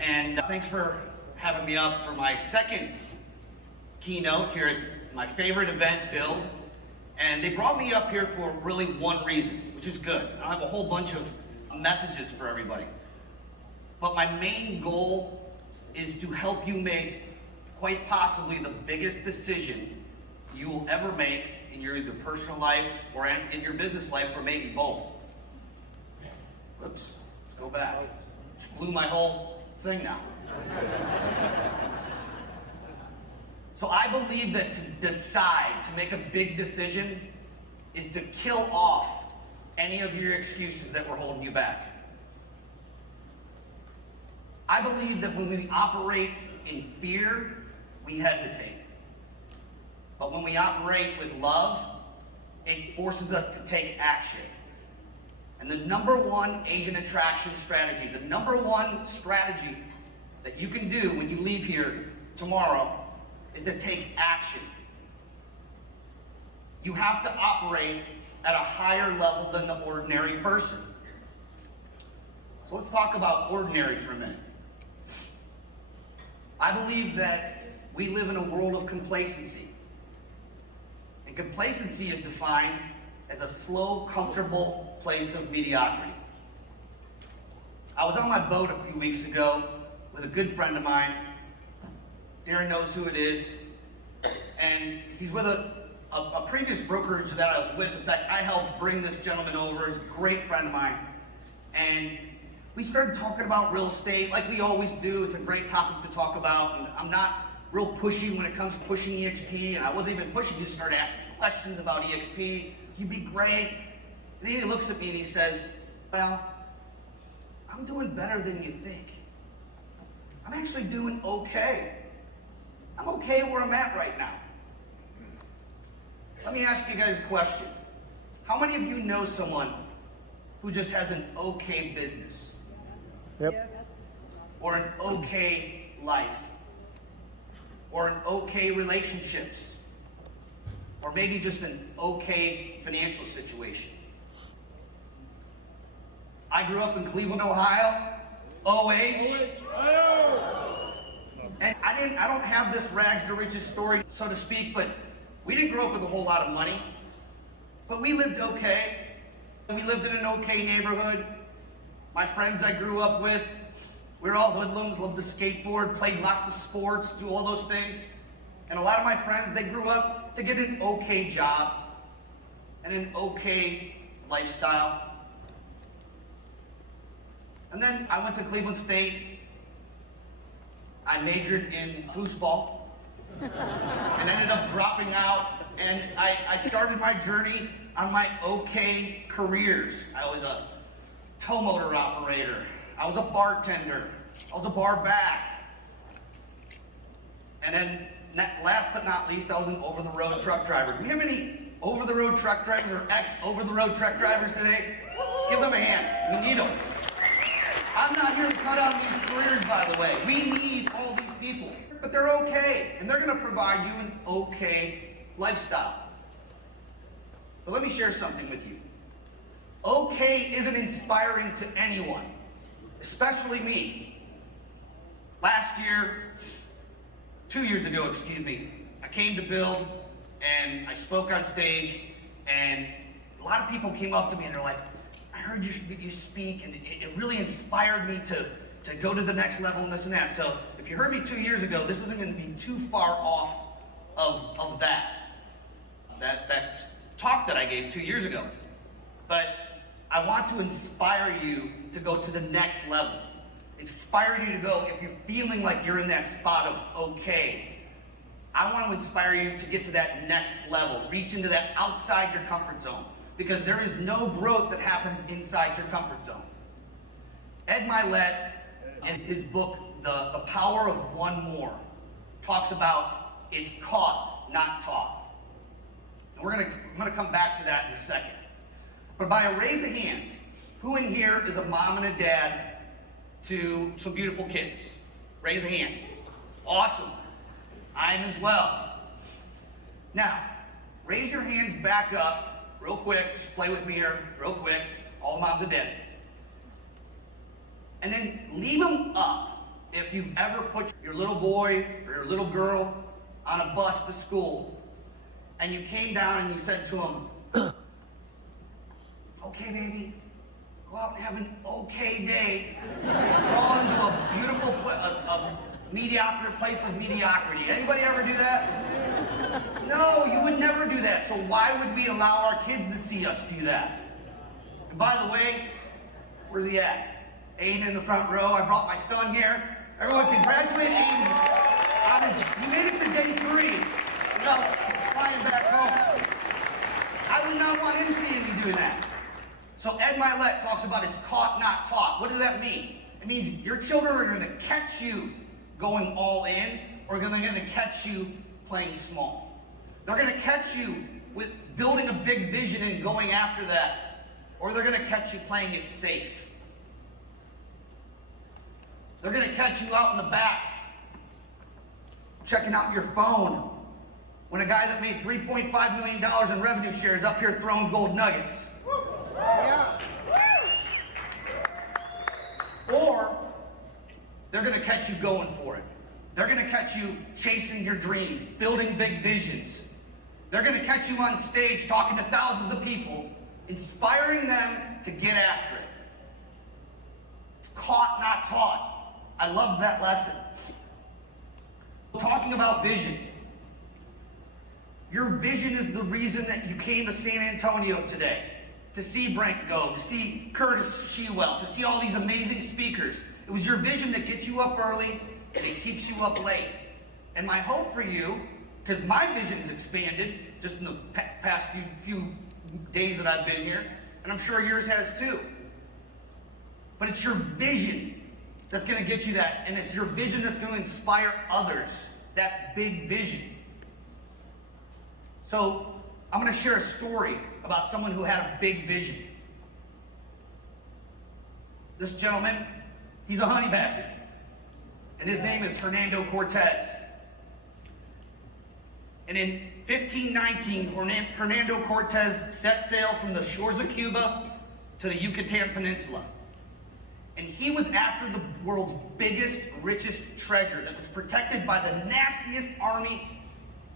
And thanks for having me up for my second keynote here at my favorite event, Build. And they brought me up here for really one reason, which is good. I don't have a whole bunch of messages for everybody. But my main goal is to help you make quite possibly the biggest decision you will ever make in your either personal life or in your business life, or maybe both. Whoops, let's go back. Just blew my whole thing now. So I believe that to decide, to make a big decision, is to kill off any of your excuses that were holding you back. I believe that when we operate in fear, we hesitate. But when we operate with love, it forces us to take action. And the number one agent attraction strategy, the number one strategy that you can do when you leave here tomorrow is to take action. You have to operate at a higher level than the ordinary person. So let's talk about ordinary for a minute. I believe that we live in a world of complacency. And complacency is defined as a slow, comfortable place of mediocrity. I was on my boat a few weeks ago with a good friend of mine. Darren knows who it is. And he's with a previous brokerage that I was with. In fact, I helped bring this gentleman over. He's a great friend of mine. And we started talking about real estate like we always do. It's a great topic to talk about. And I'm not real pushy when it comes to pushing EXP. And I wasn't even pushing. He just started asking questions about EXP. You'd be great. And then he looks at me and he says, well, I'm doing better than you think. I'm actually doing okay. I'm okay where I'm at right now. Let me ask you guys a question. How many of you know someone who just has an okay business? Yep. Yes. Or an okay life? Or an okay relationships? Or maybe just an okay financial situation? I grew up in Cleveland, Ohio. OH. And I don't have this rags to riches story, so to speak, but we didn't grow up with a whole lot of money. But we lived okay. We lived in an okay neighborhood. My friends I grew up with, we were all hoodlums, loved to skateboard, played lots of sports, do all those things. And a lot of my friends, they grew up to get an okay job and an okay lifestyle. And then I went to Cleveland State. I majored in foosball and ended up dropping out. And I started my journey on my okay careers. I was a tow motor operator. I was a bartender. I was a bar back. And then last but not least, I was an over-the-road truck driver. Do we have any over-the-road truck drivers or ex-over-the-road truck drivers today? Give them a hand. We need them. I'm not here to cut out these careers, by the way. We need all these people. But they're okay, and they're going to provide you an okay lifestyle. So let me share something with you. Okay isn't inspiring to anyone, especially me. Last year, 2 years ago, excuse me, I came to Build, and I spoke on stage, and a lot of people came up to me, and they're like, I heard you speak, and it really inspired me to go to the next level and this and that. So if you heard me 2 years ago, this isn't going to be too far off of that talk that I gave 2 years ago. But I want to inspire you to go to the next level. Inspire you to go, if you're feeling like you're in that spot of okay, I want to inspire you to get to that next level, reach into that outside your comfort zone. Because there is no growth that happens inside your comfort zone. Ed Milet, in his book, The Power of One More, talks about it's caught, not taught. And I'm gonna come back to that in a second. But by a raise of hands, who in here is a mom and a dad to some beautiful kids? Raise a hand. Awesome. I am as well. Now, raise your hands back up. Real quick, just play with me here, real quick. All the moms and dads. And then leave them up if you've ever put your little boy or your little girl on a bus to school, and you came down and you said to them, okay, baby, go out and have an okay day. Fall into a beautiful mediocre place of mediocrity. Anybody ever do that? No, you would never do that. So why would we allow our kids to see us do that? And by the way, where's he at? Aiden in the front row. I brought my son here. Everyone congratulate Aiden on his, he made it to day 3. No, flying back home. I would not want him seeing me doing that. So Ed Milet talks about it's caught, not taught. What does that mean? It means your children are going to catch you going all in, or they're going to catch you playing small. They're going to catch you with building a big vision and going after that, or they're going to catch you playing it safe. They're going to catch you out in the back, checking out your phone, when a guy that made $3.5 million in revenue shares up here throwing gold nuggets. Yeah. Or they're going to catch you going for it. They're going to catch you chasing your dreams, building big visions. They're going to catch you on stage talking to thousands of people, inspiring them to get after it. It's caught, not taught. I love that lesson. Talking about vision. Your vision is the reason that you came to San Antonio today. To see Brent go, to see Curtis Shewell, to see all these amazing speakers. It was your vision that gets you up early and it keeps you up late. And my hope for you, because my vision's expanded just in the past few days that I've been here, and I'm sure yours has too. But it's your vision that's going to get you that, and it's your vision that's going to inspire others, that big vision. So I'm going to share a story about someone who had a big vision. This gentleman, he's a honey badger, and his name is Hernando Cortez. And in 1519, Hernando Cortez set sail from the shores of Cuba to the Yucatan Peninsula. And he was after the world's biggest, richest treasure that was protected by the nastiest army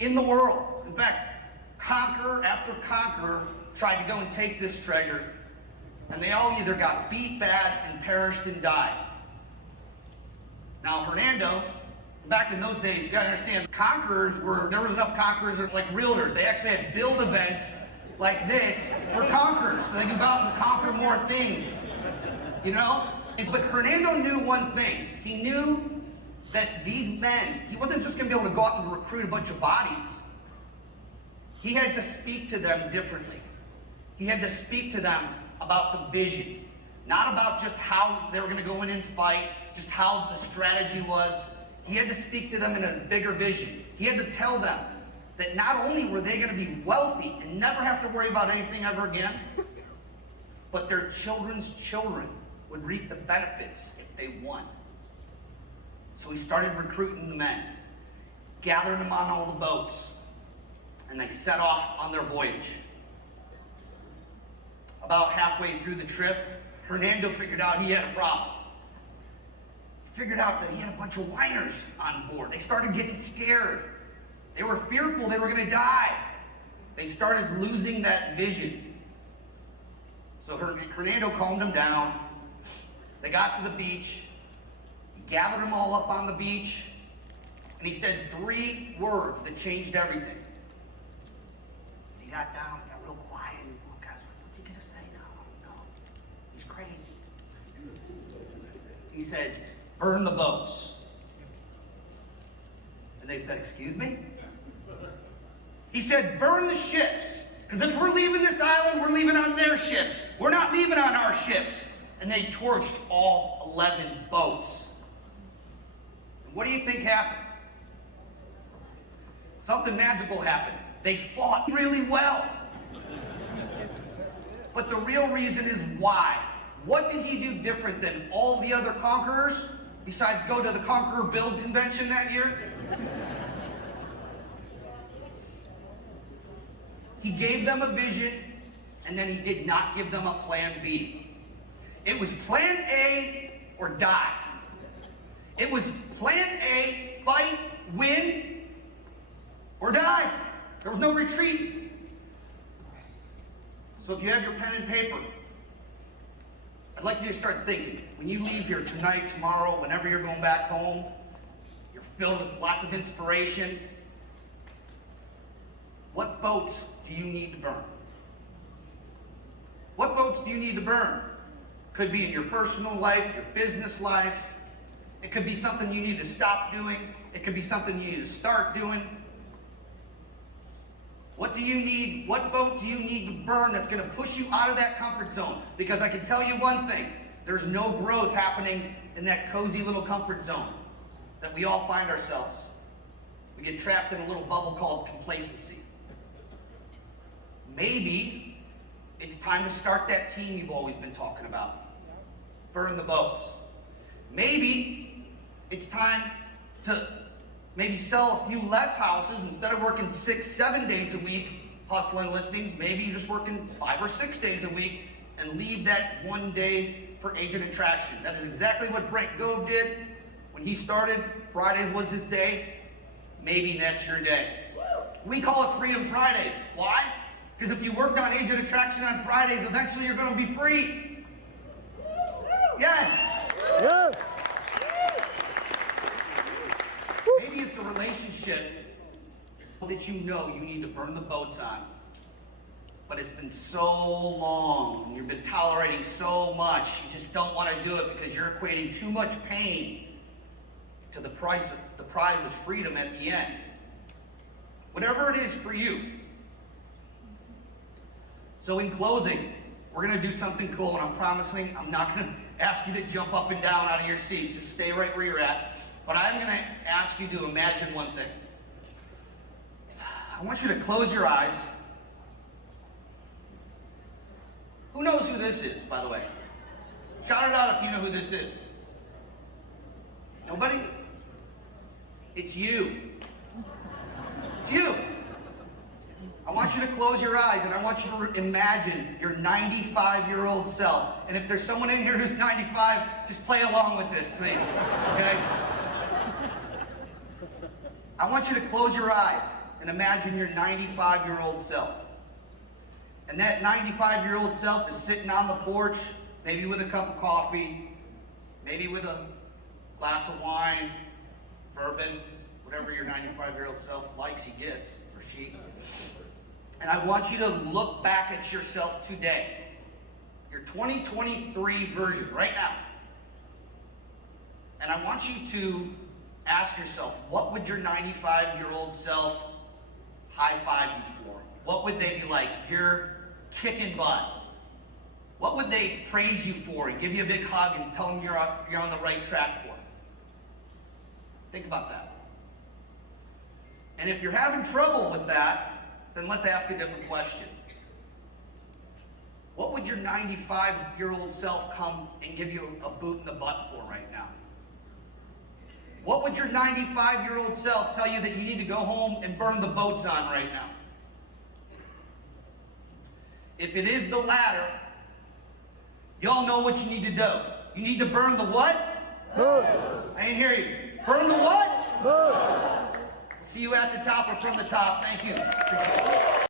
in the world. In fact, conqueror after conqueror tried to go and take this treasure, and they all either got beat bad and perished and died. Now, Hernando, back in those days, you gotta understand, there was enough conquerors like realtors. They actually had build events like this for conquerors, so they could go out and conquer more things, you know? But Hernando knew one thing. He knew that these men, he wasn't just gonna be able to go out and recruit a bunch of bodies. He had to speak to them differently. He had to speak to them about the vision, not about just how they were going to go in and fight, just how the strategy was. He had to speak to them in a bigger vision. He had to tell them that not only were they going to be wealthy and never have to worry about anything ever again, but their children's children would reap the benefits if they won. So he started recruiting the men, gathering them on all the boats, and they set off on their voyage. About halfway through the trip, Hernando figured out he had a problem. He figured out that he had a bunch of whiners on board. They started getting scared. They were fearful they were going to die. They started losing that vision. So Hernando calmed them down. They got to the beach. He gathered them all up on the beach, and he said 3 words that changed everything. He got down, got real quiet, and guys, what's he gonna say now? No, he's crazy. He said, burn the boats. And they said, excuse me? He said, burn the ships. Because if we're leaving this island, we're leaving on their ships. We're not leaving on our ships. And they torched all 11 boats. And what do you think happened? Something magical happened. They fought really well. But the real reason is why. What did he do different than all the other conquerors, besides go to the Conqueror Build Convention that year? He gave them a vision, and then he did not give them a plan B. It was plan A or die. It was plan A, fight, win, or die. There was no retreat. So if you have your pen and paper, I'd like you to start thinking. When you leave here tonight, tomorrow, whenever you're going back home, you're filled with lots of inspiration. What boats do you need to burn? What boats do you need to burn? Could be in your personal life, your business life. It could be something you need to stop doing. It could be something you need to start doing. What do you need? What boat do you need to burn that's going to push you out of that comfort zone? Because I can tell you one thing, there's no growth happening in that cozy little comfort zone that we all find ourselves. We get trapped in a little bubble called complacency. Maybe it's time to start that team you've always been talking about. Burn the boats. Maybe it's time to maybe sell a few less houses. Instead of working 6-7 days a week hustling listings, maybe you're just working 5 or 6 days a week and leave that 1 day for agent attraction. That is exactly what Brent Gove did when he started. Fridays was his day. Maybe that's your day. We call it Freedom Fridays. Why? Because if you worked on agent attraction on Fridays, eventually you're going to be free. Yes. Yes. Maybe it's a relationship that you know you need to burn the boats on. But it's been so long, and you've been tolerating so much, you just don't want to do it because you're equating too much pain to the prize of freedom at the end. Whatever it is for you. So in closing, we're going to do something cool, and I'm promising I'm not going to ask you to jump up and down out of your seats. Just stay right where you're at. But I'm going to ask you to imagine one thing. I want you to close your eyes. Who knows who this is, by the way? Shout it out if you know who this is. Nobody? It's you. It's you. I want you to close your eyes, and I want you to imagine your 95-year-old self. And if there's someone in here who's 95, just play along with this, please. Okay? I want you to close your eyes and imagine your 95-year-old self. And that 95-year-old self is sitting on the porch, maybe with a cup of coffee, maybe with a glass of wine, bourbon, whatever your 95-year-old self likes, he gets, or she. And I want you to look back at yourself today, your 2023 version, right now. And I want you to ask yourself, what would your 95-year-old self high-five you for? What would they be like? You're kicking butt. What would they praise you for and give you a big hug and tell them you're on the right track for? Think about that. And if you're having trouble with that, then let's ask a different question. What would your 95-year-old self come and give you a boot in the butt for right now? What would your 95-year-old self tell you that you need to go home and burn the boats on right now? If it is the latter, y'all know what you need to do. You need to burn the what? Boats. I didn't hear you. Burn the what? Boats. See you at the top or from the top. Thank you. Appreciate it.